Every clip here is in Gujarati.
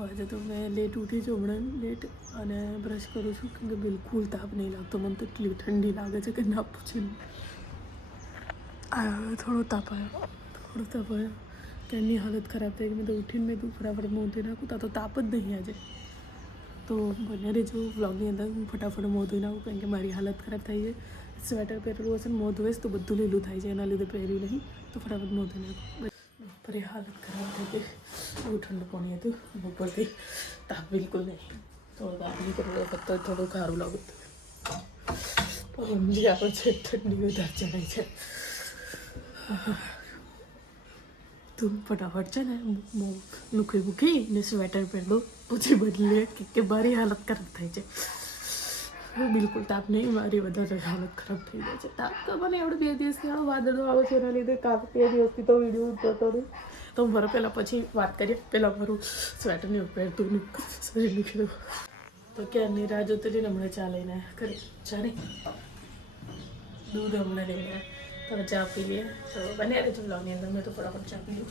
આજે તો મેં લેટ ઉઠી છું હમણાં લેટ અને બ્રશ કરું છું કેમ કે બિલકુલ તાપ નહીં લાગતો મને તો એટલી ઠંડી લાગે છે કે ના પૂછીને થોડો તાપ આવ્યો કેની હાલત ખરાબ થઈ ગઈ મેં તો ઉઠીને મેં તું ફટાફટ મોં ધોઈ નાખું તો તાપ જ નહીં આજે તો બને રહેજો વ્લોગની અંદર હું ફટાફટ મોં ધોઈ નાખું કારણ કે મારી હાલત ખરાબ થઈ છે સ્વેટર પહેરેલું હશે ને મોં ધોઈશ તો બધું લીલું થાય છે એના લીધે પહેર્યું નહીં તો ફટાફટ મોં ધોઈ નાખું બપોરે હાલત ખરાબ થઈ ગઈ બહુ ઠંડુ પાણી હતું બપોરથી તાપ બિલકુલ નહીં તો તાપ નહીં કરવો તો થોડું સારું લાગતું પણ ઊંઘી આપણે છે ઠંડી વધારે ચડાય છે તું ફટાફટ છે ને મૂકી ને સ્વેટર પહેર દો પછી બદલે કે મારી હાલત ખરાબ થાય છે બિલકુલ તાપ નહીં મારી વધારે હાલત ખરાબ થઈ જાય છે તાપ તો મને એવડે 2 દિવસથી વાદળો આવે છે એના લીધે કાલે 2 દિવસથી તો વિડીયો ઉતરતો નહીં તો હું મારે પહેલાં પછી વાત કરીએ પહેલાં મારું સ્વેટરની પહેરતું શરીર મૂકી દઉં તો ક્યારની રાહ જોતી રહીને હમણાં ચા લઈને કરી ચા નહીં દૂધ હમણાં લઈને તો ચા પી લઈએ તો બને રહેજો વ્લોગની અંદર મેં તો ફટાફટ ચા પી લઉં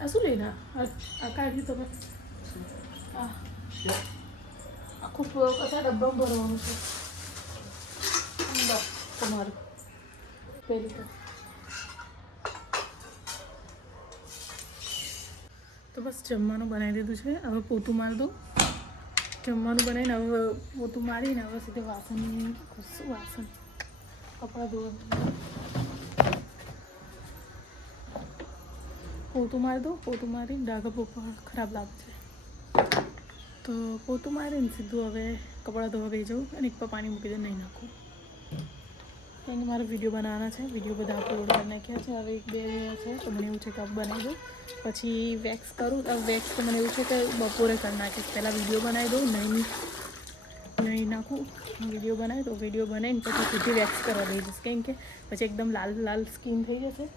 આ શું લઈને આ કાઢી તમે આખું કશા ડબ્બામાં ભરવાનું છે તમારું પહેલી તો બસ જમવાનું બનાવી દીધું છે હવે પોતું મારી દઉં જમવાનું બનાવીને હવે પોતું મારીને હવે સીધે વાસણ કપડાં ધોવા પોતું મારી દો પોતું મારીને ડાઘા પોપા ખરાબ લાગે છે તો પોતું મારીને સીધું હવે કપડાં ધોવા બે જાઉં અને એક પર પાણી મૂકી દે નહીં નાખું કારણ કે મારે વિડીયો બનાવવાના છે વિડીયો બધા અપલોડ કરી નાખ્યા છે હવે 1-2 દિવસ છે તો મને એવું છે કે બનાવી દઉં પછી વેક્સ કરું વેક્સ તો મને એવું છે કે બપોરે કરી નાખીશ પહેલાં વિડીયો બનાવી દઉં નહીં નાખું વિડીયો બનાવી દઉં વિડીયો બનાવીને પછી સીધી વેક્સ કરવા દઈ જઈશ કેમ કે પછી એકદમ લાલ સ્કીન થઈ જશે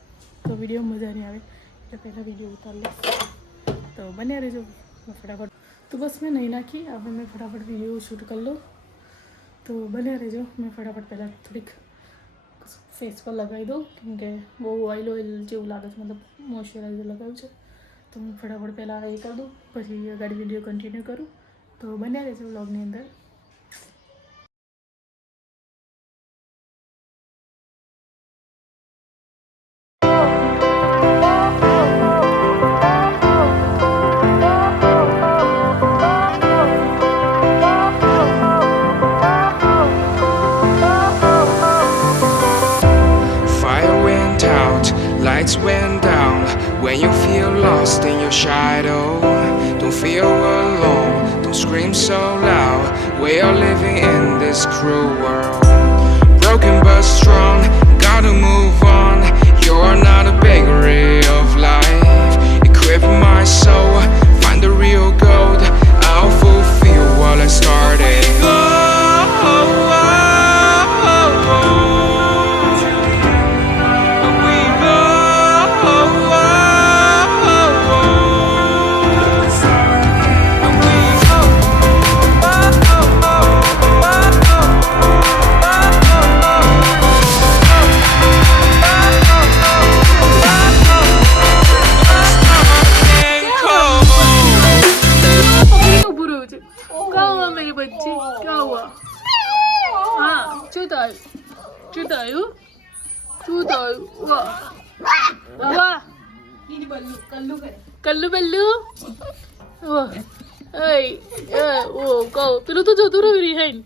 તો વિડીયો મજા નહીં આવે એટલે પહેલાં વિડીયો ઉતાર લઈશ તો બન્યા રહેજો ફટાફટ તો બસ મેં નહીં નાખી હવે મેં ફટાફટ વિડીયો શૂટ કરી લઉં તો બન્યા રહેજો મેં ફટાફટ પહેલાં થોડીક ફેસ પર લગાવી દઉં કેમ કે બહુ ઓઇલ જેવું લાગે છે મતલબ મોઇશ્ચરાઇઝર લગાવ્યું છે તો હું ફટાફટ પહેલાં એ કરી દઉં પછી આગળ વિડીયો કન્ટિન્યુ કરું તો બન્યા રહેજો વ્લોગની અંદર Lights went down when you feel lost in your shadow. Don't feel alone, don't scream so loud. We are living in this cruel world. Broken but strong, gotta move on. You're not a bakery of life. Equip my soul, find the real gold. I'll fulfill what I started. Kallu Ballu પેલું તો જોતું રહ્યું રિહાઈન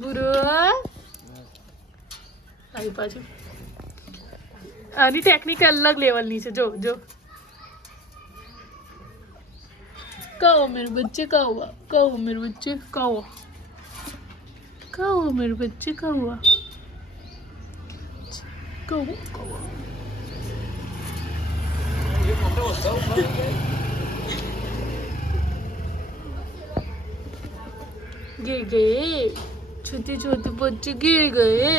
બુરો આવી પાછું આની ટેકનિક અલગ લેવલની છે જો જો કહો મેરે બચ્ચે કહો મેરે બચ્ચે કહો મેરે બચ્ચે કહો गिर गए छोटे छोटे बच्चे गिर गए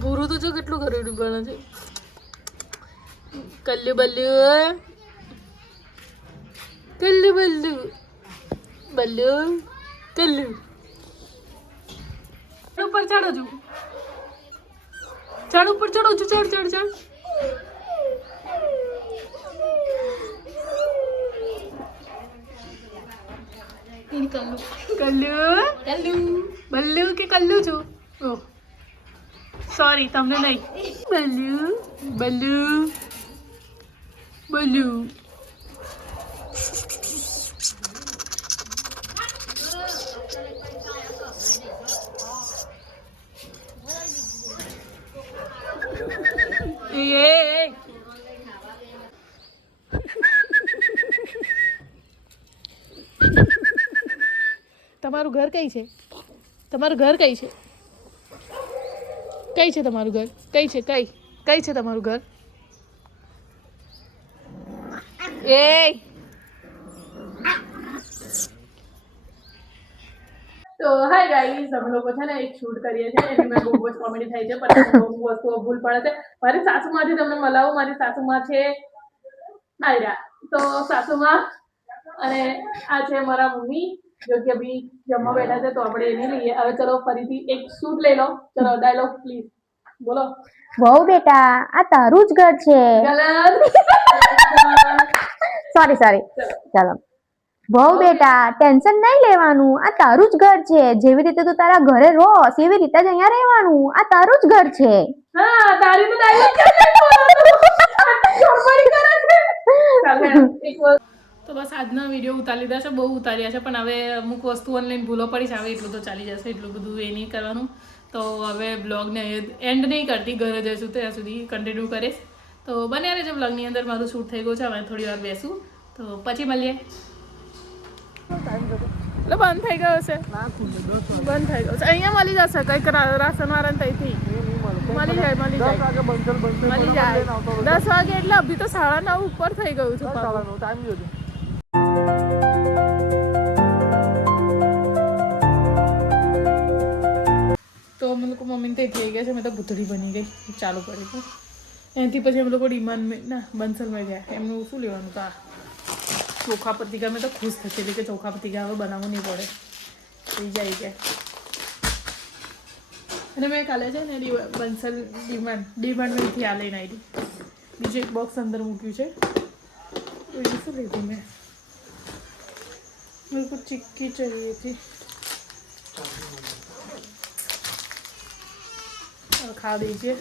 ભૂરું તો જો કેટલું કરેલું બને છે કલ્લુ બલ્લુ કલ્લુ બલ્લુ બલ્લુ કલ્લુ ઉપર ચડો છું ચડ ઉપર ચડો છું ચડ ચડ ચડ બલ્લુ કે કલ્લુ છું ઓહ સોરી તમને નહીં બલ્લુ બલ્લુ બલ્લુ તમારું ઘર કઈ છે તમારું ઘર કઈ છે કઈ છે તમારું ઘર કઈ છે કઈ કઈ છે તમારું ઘર એ તો હાય ગાઈઝ અમે લોકો છે ને એક શૂટ કરીએ છીએ એની મેં બહુ જ કોમેડી થાય છે પણ બહુ વસ્તુઓ ભૂલ પડે છે મારી સાસુમાંથી તમને મળાવું મારી સાસુમાં છે આયરા તો સાસુમાં અને આ છે મારા મમ્મી જો કે અભી જમવા બેઠા છે તો આપણે એની લઈએ હવે ચલો ફરીથી એક શૂટ લઈ લો ચલો ડાયલોગ પ્લીઝ બોલો વહુ બેટા આ તારું જ ઘર છે સોરી ચાલો વહુ બેટા ટેન્શન નહીં લેવાનું આ તારું જ ઘર છે જેવી રીતે તું તારા ઘરે રોસ એવી રીતે જ અહીંયા રહેવાનું આ તારું જ ઘર છે હા તારી તો ડાયલોગ તો બસ આજના વિડીયો ઉતારી લીધા છે બહુ ઉતાર્યા છે પણ હવે અમુક વસ્તુ ઓનલાઈન ભૂલો પડી છે હવે એટલું તો ચાલી જશે એટલું બધું એ નહીં કરવાનું તો હવે બ્લોગને એન્ડ નહીં કરતી ઘરે જઈશું ત્યાં સુધી કન્ટિન્યુ કરીશ તો બન્યા રહેજો બ્લોગની અંદર મારું શૂટ થઈ ગયું છે હવે થોડી વાર બેસું તો પછી મળીએ એટલે બંધ થઈ ગયો છે બંધ થઈ ગયો છે અહીંયા મળી જશે કંઈક રાશન વાળા ત્યાંથી મળી જાય મળી જાય 10 વાગે એટલે અભી તો 9:30 ઉપર થઈ ગયું છે તો અમે લોકો મમ્મીને તે થઈ ગયા છે મેં તો ભૂતળી બની ગઈ ચાલુ કરી તો એનાથી પછી અમે લોકો ડિમાન્ડ ના બંસલમાં ગયા એમનું શું લેવાનું તો ચોખા પતિકા મેં તો ખુશ થતી હતી કે ચોખા પતિકા હવે બનાવવું નહીં પડે થઈ જાય કે અને મેં કાલે છે ને બંસલ ડિમાન્ડમેન્ટથી આ લઈને આવી બીજું એક બોક્સ અંદર મૂક્યું છે તો એ શું લીધું મેં मेरे को चिक्की चाहिए थी खा दीजिए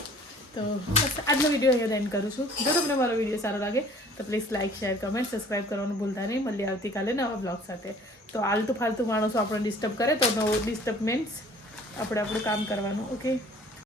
तो बस આજનો વિડીયો અહીંયા એન્ડ કરું છું જો તમને મારો વિડીયો સારો લાગે તો please like share comment subscribe કરવાનું ભૂલતા નહીં મળીએ આવતીકાલે નવા બ્લોગ સાથે તો આલતુ ફાલતુ માણસો આપણને ડિસ્ટર્બ કરે તો નો ડિસ્ટર્બમેન્ટ્સ આપણે આપણું કામ કરવાનું ઓકે